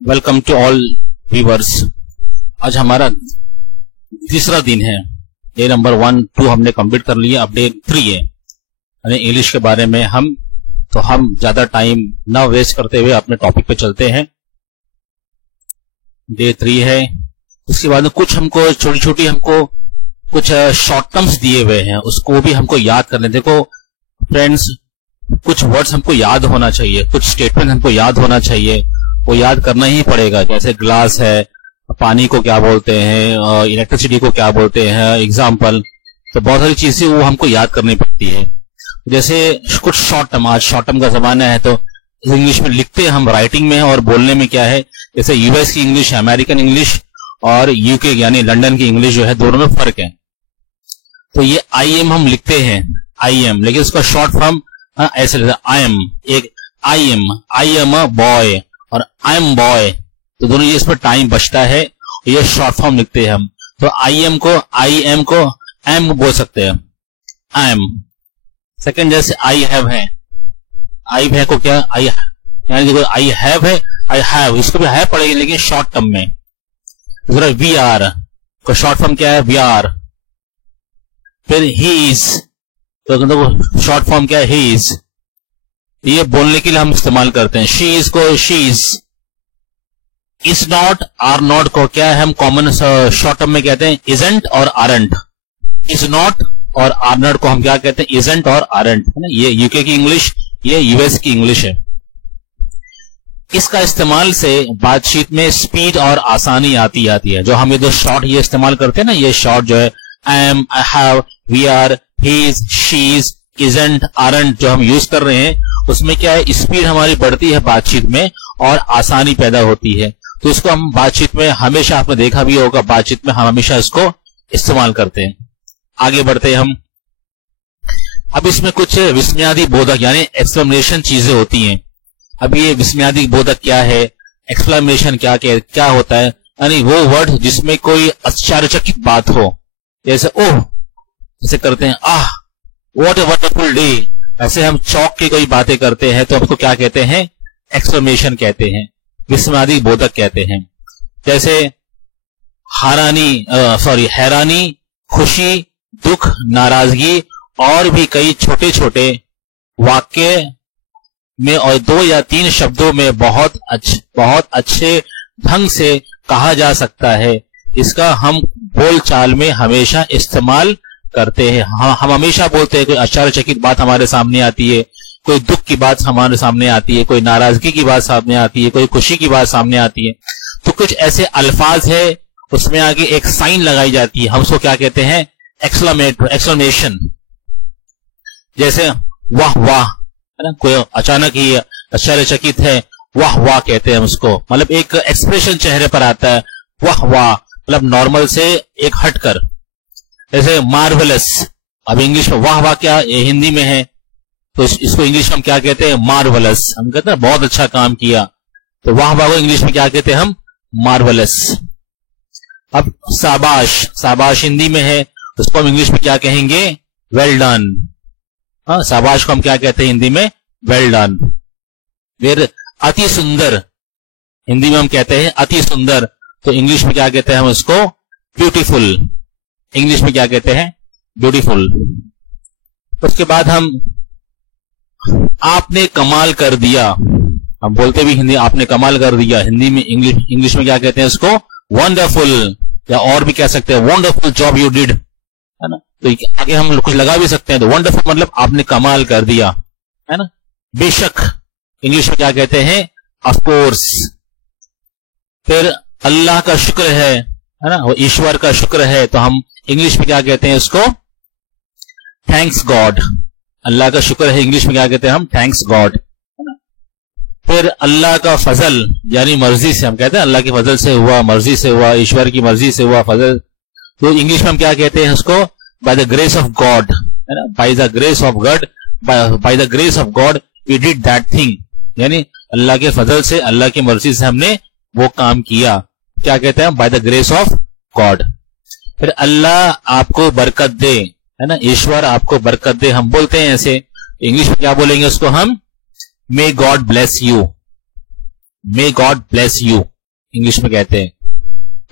Welcome to all viewers. आज हमारा तीसरा दिन है। डे नंबर 1, 2 हमने कंप्लीट कर लिया। अब डे 3 है यानी इंग्लिश के बारे में। हम ज्यादा टाइम ना वेस्ट करते हुए अपने टॉपिक पे चलते हैं। डे 3 है। उसके बाद कुछ हमको छोटी छोटी कुछ शॉर्ट टर्म्स दिए हुए हैं, उसको भी हमको याद करने। देखो फ्रेंड्स, कुछ वर्ड्स हमको याद होना चाहिए, कुछ स्टेटमेंट हमको याद होना चाहिए, वो याद करना ही पड़ेगा। जैसे ग्लास है, पानी को क्या बोलते हैं, इलेक्ट्रिसिटी को क्या बोलते हैं, एग्जाम्पल। तो बहुत सारी चीजें वो हमको याद करनी पड़ती है। जैसे कुछ शॉर्ट टर्म, आज शॉर्ट टर्म का जमाना है, तो इंग्लिश में लिखते हैं हम, राइटिंग में है और बोलने में क्या है। जैसे यूएस की इंग्लिश, अमेरिकन इंग्लिश और यूके यानी लंदन की इंग्लिश जो है, दोनों में फर्क है। तो ये आई एम हम लिखते हैं, आई एम, लेकिन उसका शॉर्ट फॉर्म ऐसे आई एम। एक आई एम अ बॉय और आई एम बॉय, तो दोनों ये इसमें टाइम बचता है। ये शॉर्ट फॉर्म लिखते हैं हम। तो आई एम को एम बोल सकते हैं, आई एम। सेकंड जैसे आई हैव है, आई है को क्या आई, यानी देखो आई हैव है, आई हैव, इसको भी है पड़ेगी लेकिन शॉर्ट टर्म में। वी आर को शॉर्ट फॉर्म क्या है, वी आर। फिर ही इज, तो शॉर्ट फॉर्म क्या है, ही इज। ये बोलने के लिए हम इस्तेमाल करते हैं। शी इज को she is. Is not, are not को क्या है हम कॉमन शॉर्ट टर्म में कहते हैं, इजंट और आरंट। इज नॉट और आर नॉट को हम क्या कहते हैं, इजंट और आरंट, है ना। ये यूके की इंग्लिश, ये यूएस की इंग्लिश है। इसका इस्तेमाल से बातचीत में स्पीड और आसानी आती है। जो हम ये दो शॉर्ट ये इस्तेमाल करते हैं ना, ये शॉर्ट जो है I am, I have, we are, he is, she is, isn't, aren't जो हम यूज कर रहे हैं, उसमें क्या है, स्पीड हमारी बढ़ती है बातचीत में और आसानी पैदा होती है। तो इसको हम बातचीत में हमेशा, आपने देखा भी होगा, बातचीत में हम हमेशा इसको इस्तेमाल करते हैं। आगे बढ़ते हैं हम। अब इसमें कुछ विस्मयादि बोधक यानी एक्सप्लेनेशन चीजें होती हैं। अब ये विस्मयादि बोधक क्या है, एक्सप्लेनेशन क्या होता है, यानी वो वर्ड जिसमें कोई आश्चर्यचकित बात हो। जैसे ओह, जैसे करते हैं आह, व्हाट अ वंडरफुल डे, ऐसे हम चौक की कोई बातें करते हैं तो हमको क्या कहते हैं, एक्सक्लेमेशन कहते हैं, विस्मयादि बोधक कहते हैं। जैसे हैरानी, खुशी, दुख, नाराजगी और भी कई छोटे छोटे वाक्य में और 2 या 3 शब्दों में बहुत अच्छे ढंग से कहा जा सकता है। इसका हम बोलचाल में हमेशा इस्तेमाल करते हैं। हम हमेशा बोलते हैं, कोई आश्चर्यचकित बात हमारे सामने आती है, कोई दुख की बात हमारे सामने आती है, कोई नाराजगी की बात सामने आती है, कोई खुशी की बात सामने आती है, तो कुछ ऐसे अल्फाज है, उसमें आगे एक साइन लगाई जाती है, हम उसको क्या कहते हैं, एक्सक्लेमेशन। जैसे वाह वाह, है ना, कोई अचानक ही आश्चर्यचकित है, वाह वाह कहते हैं उसको, मतलब एक एक्सप्रेशन चेहरे पर आता है, वाह वाह, मतलब नॉर्मल से एक हटकर। जैसे मार्वेलस, अब इंग्लिश में वाह वाह क्या, ये हिंदी में है, तो इसको इंग्लिश में हम क्या कहते हैं, मार्वेलस। हम कहते हैं बहुत अच्छा काम किया, तो वाह वाह को इंग्लिश में क्या कहते हैं हम, मार्वेलस। अब शाबाश हिंदी में है, उसको हम इंग्लिश में क्या कहेंगे, वेल डन। हाँ, शाबाश को हम क्या कहते हैं हिंदी में, वेल डन। फिर अति सुंदर, हिंदी में हम कहते हैं अति सुंदर, तो इंग्लिश में क्या कहते हैं हम उसको, ब्यूटीफुल। इंग्लिश में क्या कहते हैं, ब्यूटीफुल। उसके बाद हम आपने कमाल कर दिया, हम बोलते भी हिंदी आपने कमाल कर दिया, हिंदी में इंग्लिश में क्या कहते हैं उसको, वंडरफुल, या और भी कह सकते हैं वंडरफुल जॉब यू डिड, है ना। तो आगे हम कुछ लगा भी सकते हैं, तो वंडरफुल मतलब आपने कमाल कर दिया, है ना। बेशक इंग्लिश में क्या कहते हैं, ऑफ कोर्स। फिर अल्लाह का शुक्र है ना, वो ईश्वर का शुक्र है, तो हम इंग्लिश में क्या कहते हैं उसको, थैंक्स गॉड। अल्लाह का शुक्र है, इंग्लिश में क्या कहते हैं हम, थैंक्स गॉड, है ना। फिर अल्लाह का फजल यानी मर्जी से, हम कहते हैं अल्लाह की फजल से हुआ, मर्जी से हुआ, ईश्वर की मर्जी से हुआ फजल, तो इंग्लिश में हम क्या कहते हैं उसको, by the grace of God, है ना, by the grace of God, by the grace of God we did that thing, यानी अल्लाह के फजल से, अल्लाह की मर्जी से हमने वो काम किया, क्या कहते हैं, bye the grace of God. फिर अल्लाह आपको बरकत दे, है ना, ईश्वर आपको बरकत दे, हम बोलते हैं ऐसे। इंग्लिश में क्या बोलेंगे उसको हम, may God bless you, may God bless you. English में कहते हैं।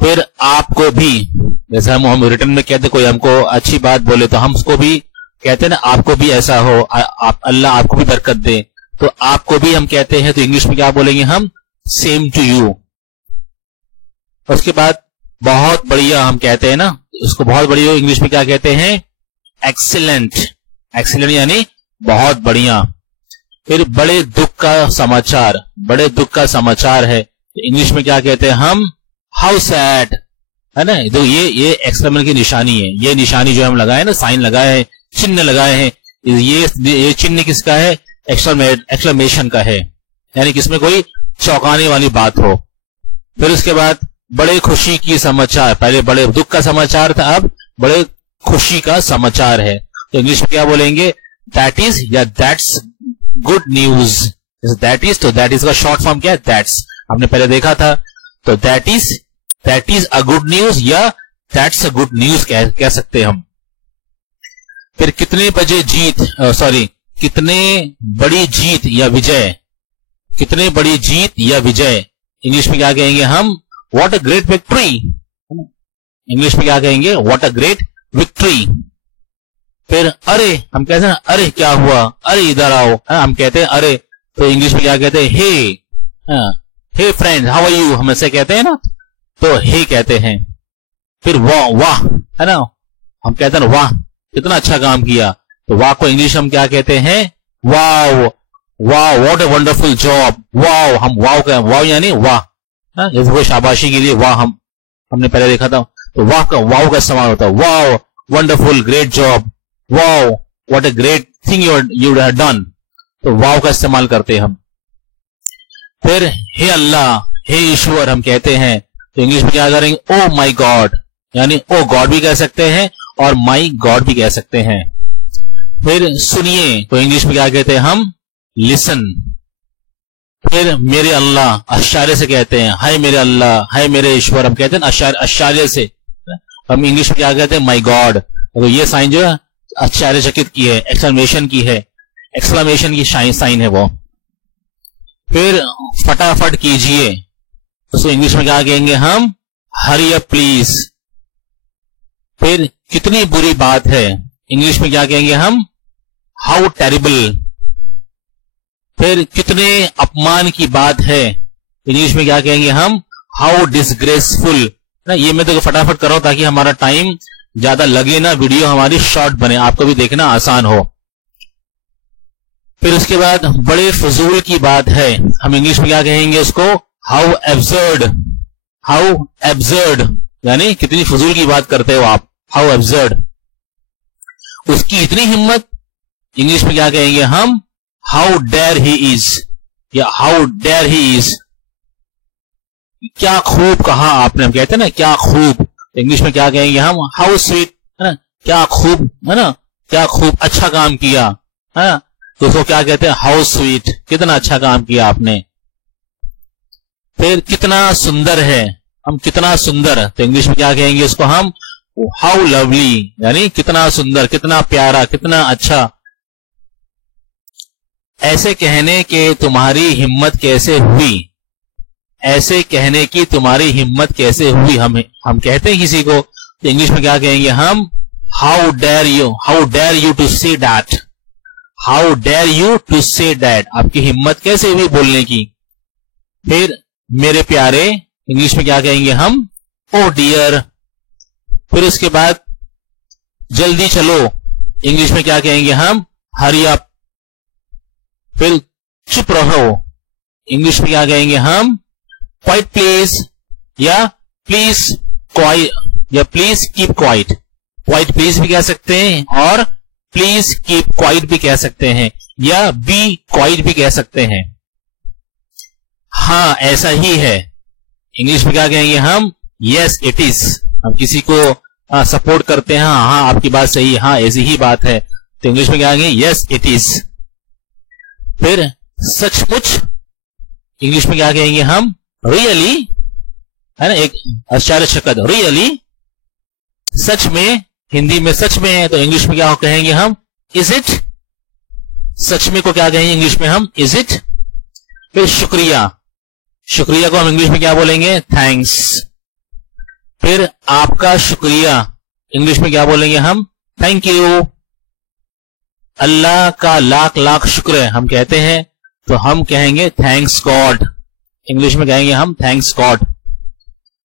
फिर आपको भी, जैसे हम रिटर्न में कहते, कोई हमको अच्छी बात बोले तो हम उसको भी कहते हैं ना, आपको भी ऐसा हो, अल्लाह आपको भी बरकत दे, तो आपको भी हम कहते हैं, तो इंग्लिश में क्या बोलेंगे हम? Same to you. उसके बाद बहुत बढ़िया हम कहते हैं ना, उसको बहुत बढ़िया इंग्लिश में क्या कहते हैं? एक्सीलेंट। एक्सीलेंट यानी बहुत बढ़िया। फिर बड़े दुख का समाचार, बड़े दुख का समाचार है, तो इंग्लिश में क्या कहते हैं हम? हाउ सैड, है ना। तो ये एक्सक्लेमेशन की निशानी है। ये निशानी जो हम लगाए ना, साइन लगाए हैं, चिन्ह लगाए हैं, ये चिन्ह किसका है? एक्सक्लेमेशन का है, यानी किसमें कोई चौंकाने वाली बात हो। फिर उसके बाद बड़े खुशी की समाचार, पहले बड़े दुख का समाचार था, अब बड़े खुशी का समाचार है, तो इंग्लिश में क्या बोलेंगे? दैट इज या that's good news. That is, तो दैट इज का शॉर्ट फॉर्म क्या है? दैट्स। हमने पहले देखा था, तो that is a good news या दैट्स अ गुड न्यूज कह सकते हम। फिर कितने बजे जीत, कितने बड़ी जीत या विजय, कितने बड़ी जीत या विजय, इंग्लिश में क्या कहेंगे हम? What a great victory. English में क्या कहेंगे? What a great victory. फिर अरे, हम कहते हैं अरे क्या हुआ, अरे इधर आओ, हम कहते हैं अरे, तो इंग्लिश में क्या कहते हैं? Hey friend how are you, हम ऐसे कहते हैं ना, तो हे कहते हैं। फिर वाह, वाह, है ना, हम कहते हैं वाह कितना अच्छा काम किया, तो वाह को इंग्लिश हम क्या कहते हैं? वाव। वाह, व्हाट अ वंडरफुल जॉब। वाव, हम वाव यानी वाह, जैसे कोई शाबाशी के लिए वाह हमने पहले देखा था, तो वाह का वाव का इस्तेमाल होता है। Wow, wonderful, great job, wow, what a great thing you have done, तो वाव का इस्तेमाल करते हैं हम। फिर हे अल्लाह, हे ईश्वर हम कहते हैं, तो इंग्लिश में क्या करेंगे? ओ माई गॉड, यानी ओ गॉड भी कह सकते हैं और माई गॉड भी कह सकते हैं। फिर सुनिए, तो इंग्लिश में क्या कहते हैं हम? लिसन। फिर मेरे अल्लाह, आश्चर्य से कहते हैं, हाय मेरे अल्लाह, हाय मेरे ईश्वर, हम कहते हैं आश्चर्य से। हम इंग्लिश में क्या कहते हैं? माई गॉड। तो ये साइन जो है आश्चर्यचकित की है, एक्सक्लेमेशन की है, एक्सक्लेमेशन की साइन है वो। फिर फटाफट कीजिए, उसको इंग्लिश में क्या कहेंगे हम? Hurry up please. फिर कितनी बुरी बात है, इंग्लिश में क्या कहेंगे हम? How terrible. फिर कितने अपमान की बात है, इंग्लिश में क्या कहेंगे हम? How disgraceful. ना, ये मैं तो फटाफट कर रहा हूं ताकि हमारा टाइम ज्यादा लगे ना, वीडियो हमारी शॉर्ट बने, आपको भी देखना आसान हो। फिर उसके बाद बड़े फजूल की बात है, हम इंग्लिश में क्या कहेंगे उसको? How absurd. हाउ एब्सर्ड यानी कितनी फजूल की बात करते हो आप, हाउ एब्सर्ड। उसकी इतनी हिम्मत, इंग्लिश में क्या कहेंगे हम? हाउ डेयर ही इज, या हाउ डेयर ही इज। क्या खूब कहा आपने, हम कहते हैं ना क्या खूब, इंग्लिश में क्या कहेंगे हम? हाउ स्वीट, है ना, क्या खूब, है ना, क्या खूब, अच्छा काम किया, है ना, तो उसको क्या कहते हैं? हाउ स्वीट, कितना अच्छा काम किया आपने। फिर कितना सुंदर है, हम कितना सुंदर, तो इंग्लिश में क्या कहेंगे उसको हम? हाउ लवली, यानी कितना सुंदर, कितना प्यारा, कितना अच्छा। ऐसे कहने के तुम्हारी हिम्मत कैसे हुई, ऐसे कहने की तुम्हारी हिम्मत कैसे हुई, हम कहते हैं किसी को, तो इंग्लिश में क्या कहेंगे हम? How dare you to say that, how dare you to say that, आपकी हिम्मत कैसे हुई बोलने की। फिर मेरे प्यारे, इंग्लिश में क्या कहेंगे हम? ओ डियर। फिर उसके बाद जल्दी चलो, इंग्लिश में क्या कहेंगे हम? Hurry up. फिर चुप रहो, इंग्लिश में क्या कहेंगे हम? क्वाइट प्लीज, या प्लीज क्वाइट, या please keep quiet. Quite please भी कह सकते हैं और प्लीज कीप क्वाइट भी कह सकते हैं, या बी क्वाइट भी कह सकते हैं। हाँ ऐसा ही है, इंग्लिश में क्या कहेंगे हम? Yes it is. हम किसी को सपोर्ट करते हैं, हाँ आपकी बात सही है, हाँ ऐसी ही बात है, तो इंग्लिश में क्या कहेंगे? Yes it is. फिर सचमुच, इंग्लिश में क्या कहेंगे हम? रियली, है ना, एक आश्चर्यचकित, रियली, सच में, हिंदी में सच में है, तो इंग्लिश में क्या कहेंगे हम? Is it. सच में को क्या कहेंगे इंग्लिश में हम? Is it. फिर शुक्रिया, शुक्रिया को हम इंग्लिश में क्या बोलेंगे? थैंक्स। फिर आपका शुक्रिया इंग्लिश में क्या बोलेंगे हम? Thank you. अल्लाह का लाख लाख शुक्र है हम कहते हैं, तो हम कहेंगे थैंक्स गॉड। इंग्लिश में कहेंगे हम थैंक्स गॉड।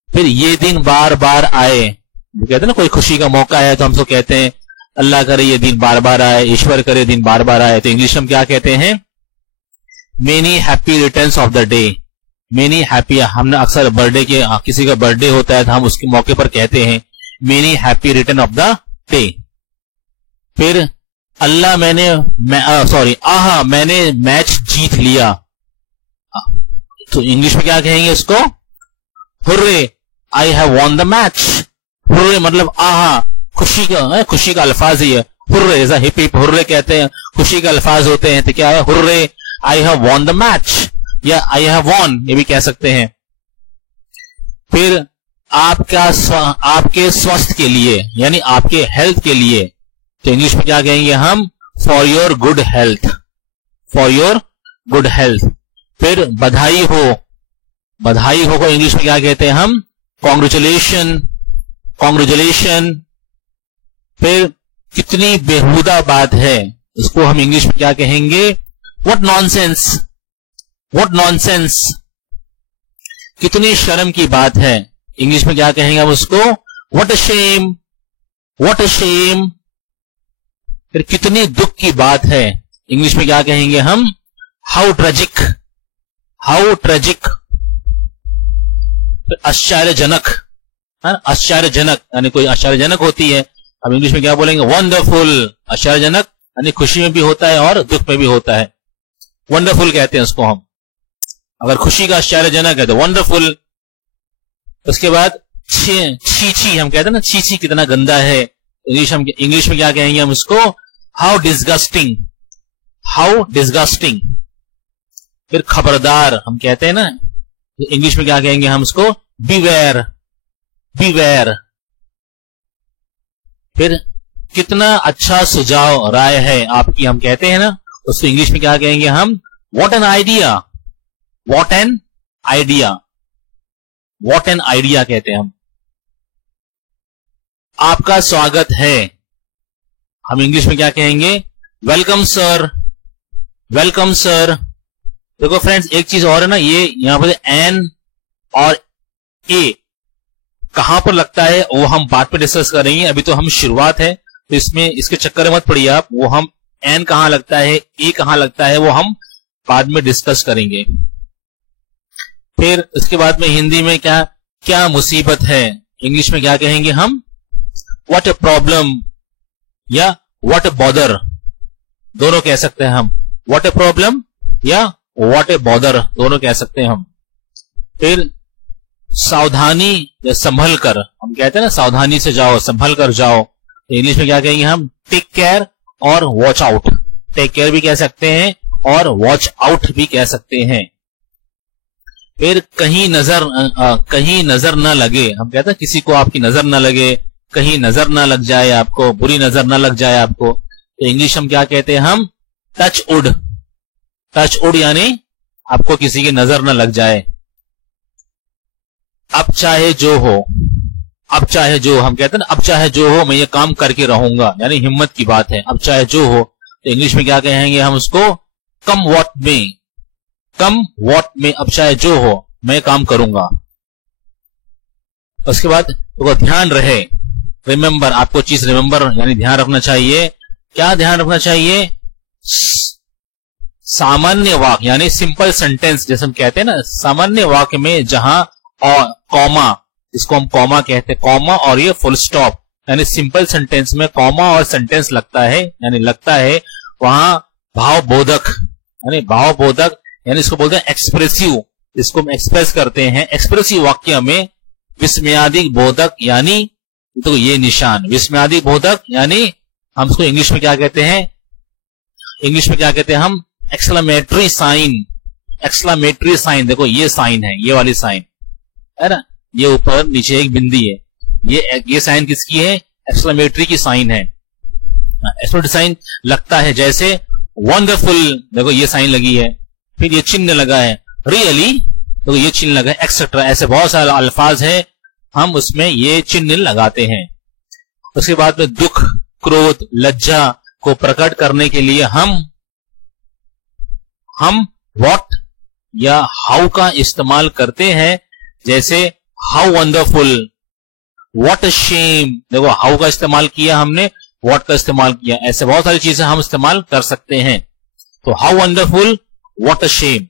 फिर ये दिन बार बार आए, कहते हैं ना कोई खुशी का मौका है तो हम तो कहते हैं अल्लाह करे ये दिन बार बार आए, ईश्वर करे दिन बार बार आए। तो इंग्लिश में हम क्या कहते हैं? Many happy returns of the day. Many happy, हमने अक्सर बर्थडे के, किसी का बर्थडे होता है तो हम उसके मौके पर कहते हैं many happy return of the day. फिर अल्लाह मैंने मैच जीत लिया, तो इंग्लिश में क्या कहेंगे इसको? Hurray, I have won the match. Hurray मतलब आहा, खुशी का अल्फाज ही है हुर्रे, जैसा हिप हिप हुर्रे कहते हैं, खुशी का अल्फाज होते हैं। तो क्या है? Hurray, I have won the match, या आई हैव वॉन, ये भी कह सकते हैं। फिर आपके स्वास्थ्य के लिए, यानी आपके हेल्थ के लिए, तो इंग्लिश में क्या कहेंगे हम? For your good health, for your good health. फिर बधाई हो, बधाई हो को इंग्लिश में क्या कहते हैं हम? Congratulation, congratulation. फिर कितनी बेहुदा बात है, इसको हम इंग्लिश में क्या कहेंगे? What nonsense, what nonsense. कितनी शर्म की बात है, इंग्लिश में क्या कहेंगे हम उसको? What a shame, what a shame. फिर कितनी दुख की बात है, इंग्लिश में क्या कहेंगे हम? How tragic, how tragic. आश्चर्यजनक, आश्चर्यजनक यानी कोई आश्चर्यजनक होती है, हम इंग्लिश में क्या बोलेंगे? वंडरफुल। आश्चर्यजनक यानी खुशी में भी होता है और दुख में भी होता है, वंडरफुल कहते हैं उसको हम। अगर खुशी का आश्चर्यजनक है तो वंडरफुल। उसके बाद छी छी, हम कहते हैं ना छी छी कितना गंदा है, इंग्लिश में क्या कहेंगे हम उसको? How disgusting, how disgusting. फिर खबरदार हम कहते हैं ना, इंग्लिश में क्या कहेंगे हम उसको? Beware, beware. फिर कितना अच्छा सुझाव राय है आपकी, हम कहते हैं ना, उसको इंग्लिश में क्या कहेंगे हम? What an idea, what an idea, what an idea कहते हैं हम। आपका स्वागत है, हम इंग्लिश में क्या कहेंगे? Welcome sir, welcome sir. देखो फ्रेंड्स, एक चीज और है ना, ये यहां पर एन और ए कहां पर लगता है वो हम बाद में डिस्कस करेंगे, अभी तो हम शुरुआत है, तो इसमें इसके चक्कर में मत पड़िए आप। वो हम एन कहां लगता है, ए कहां लगता है, वो हम बाद में डिस्कस करेंगे। फिर इसके बाद में हिंदी में क्या क्या मुसीबत है, इंग्लिश में क्या कहेंगे हम? व्हाट अ प्रॉब्लम या व्हाट अ बॉदर, दोनों कह सकते हैं हम। व्हाट अ प्रॉब्लम या व्हाट अ बॉदर दोनों कह सकते हैं हम। फिर सावधानी या संभल कर, हम कहते हैं ना सावधानी से जाओ, संभल कर जाओ, तो इंग्लिश में क्या कहेंगे हम? टेक केयर और वॉच आउट। टेक केयर भी कह सकते हैं और वॉच आउट भी कह सकते हैं। फिर कहीं नजर न लगे, हम कहते हैं किसी को आपकी नजर न लगे, कहीं नजर न लग जाए आपको, बुरी नजर न लग जाए आपको, तो इंग्लिश हम क्या कहते हैं हम? टच वुड, टच वुड यानी आपको किसी की नजर न लग जाए। अब चाहे जो हो, अब चाहे जो, हम कहते हैं ना अब चाहे जो हो मैं ये काम करके रहूंगा, यानी हिम्मत की बात है। अब चाहे जो हो, तो इंग्लिश में क्या कहेंगे हम उसको? कम व्हाट में, कम व्हाट में, अब चाहे जो हो मैं काम करूंगा। उसके बाद तो ध्यान रहे, रिमेंबर, आपको चीज रिमेंबर यानी ध्यान रखना चाहिए। क्या ध्यान रखना चाहिए? सामान्य वाक्य यानी सिंपल सेंटेंस, जैसे हम कहते हैं ना, सामान्य वाक्य में जहां और कॉमा, इसको हम कॉमा कहते हैं, कॉमा और ये फुल स्टॉप, यानी सिंपल सेंटेंस में कॉमा और सेंटेंस लगता है, यानी लगता है, वहां भावबोधक, यानी भावबोधक यानी इसको बोलते हैं एक्सप्रेसिव, इसको हम एक्सप्रेस करते हैं। एक्सप्रेसिव वाक्य में विस्मयादिक बोधक यानी, तो ये निशान विस्मयादिक बोधक यानी हम इसको इंग्लिश में क्या कहते हैं? इंग्लिश में क्या कहते हैं हम? Exclamatory sign, exclamatory sign. देखो ये साइन है, ये वाली साइन है ना, ये ऊपर नीचे एक बिंदी है, ये साइन किसकी है? एक्सक्लेमेटरी की साइन है। एक्सक्लेमेटरी साइन लगता है जैसे वंडरफुल, देखो ये साइन लगी है, फिर ये चिन्ह लगा है, रियली, तो ये चिन्ह लगा, एक्सेट्रा, ऐसे बहुत सारे अल्फाज हैं, हम उसमें ये चिन्ह लगाते हैं। उसके बाद में दुख, क्रोध, लज्जा को प्रकट करने के लिए हम व्हाट या हाउ का इस्तेमाल करते हैं। जैसे how wonderful, what a shame, देखो हाउ का इस्तेमाल किया हमने, व्हाट का इस्तेमाल किया, ऐसे बहुत सारी चीजें हम इस्तेमाल कर सकते हैं। तो how wonderful, what a shame.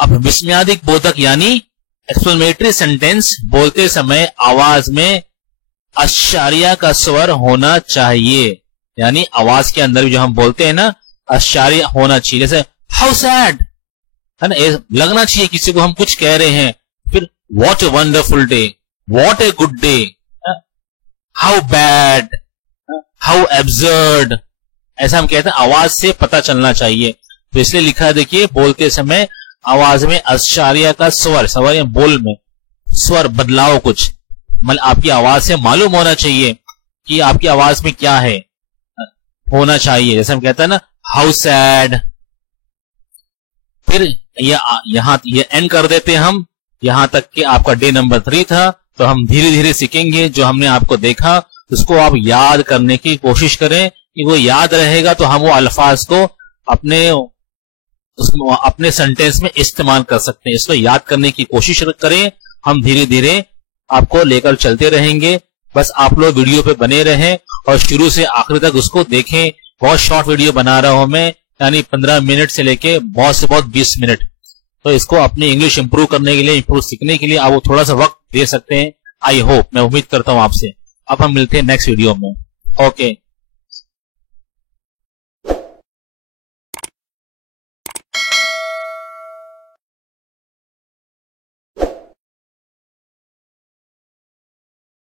अब विस्मयादिक बोधक यानी एक्सक्लेमेटरी सेंटेंस बोलते समय आवाज में आश्चर्य का स्वर होना चाहिए, यानी आवाज के अंदर भी जो हम बोलते हैं ना, आश्चर्य होना चाहिए। जैसे हाउ सैड, है ना, लगना चाहिए किसी को हम कुछ कह रहे हैं। फिर what a wonderful day, what a good day, how bad, how absurd, ऐसा हम कहते हैं, आवाज से पता चलना चाहिए। तो इसलिए लिखा है, देखिए, बोलते समय आवाज में आश्चर्य का स्वर या बोल में स्वर बदलाव, कुछ मतलब आपकी आवाज से मालूम होना चाहिए कि आपकी आवाज में क्या है, होना चाहिए। जैसे हम कहते हैं ना, हाउ सैड। फिर ये एंड कर देते हम, यहां तक कि आपका डे नंबर 3 था। तो हम धीरे धीरे सीखेंगे, जो हमने आपको देखा उसको आप याद करने की कोशिश करें, कि वो याद रहेगा तो हम वो अल्फाज को अपने सेंटेंस में इस्तेमाल कर सकते हैं। इसको याद करने की कोशिश करें, हम धीरे धीरे आपको लेकर चलते रहेंगे। बस आप लोग वीडियो पे बने रहें और शुरू से आखिर तक उसको देखें। बहुत शॉर्ट वीडियो बना रहा हूं मैं, यानी 15 मिनट से लेके बहुत से बहुत 20 मिनट। तो इसको अपनी इंग्लिश इंप्रूव करने के लिए, इंप्रूव सीखने के लिए आप वो थोड़ा सा वक्त दे सकते हैं। आई होप, मैं उम्मीद करता हूं आपसे। अब हम मिलते हैं नेक्स्ट वीडियो में। ओके।